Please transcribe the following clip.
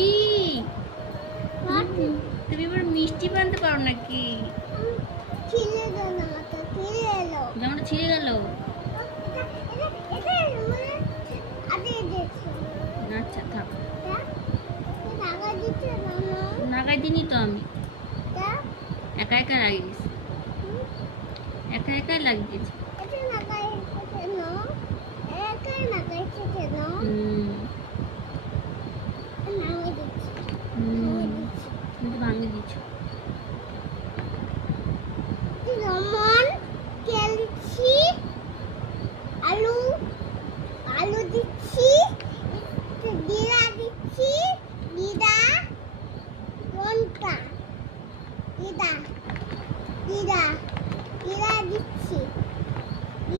মিষ্টি। তুমি এবার মিষ্টি বানতে পারো নাকি? জামাটা ছিঁড়ে গেল। আচ্ছা থাক, লাগাই দিনি তো আমি, একা একা লাগিয়েছি, একা একা লাগিয়েছি। তুমি তো ভাঙে দিচ্ছ। আলু আলু দিচ্ছি, জিরা দিচ্ছি, জিরা লঙ্কা, জিরা জিরা জিরা দিচ্ছি।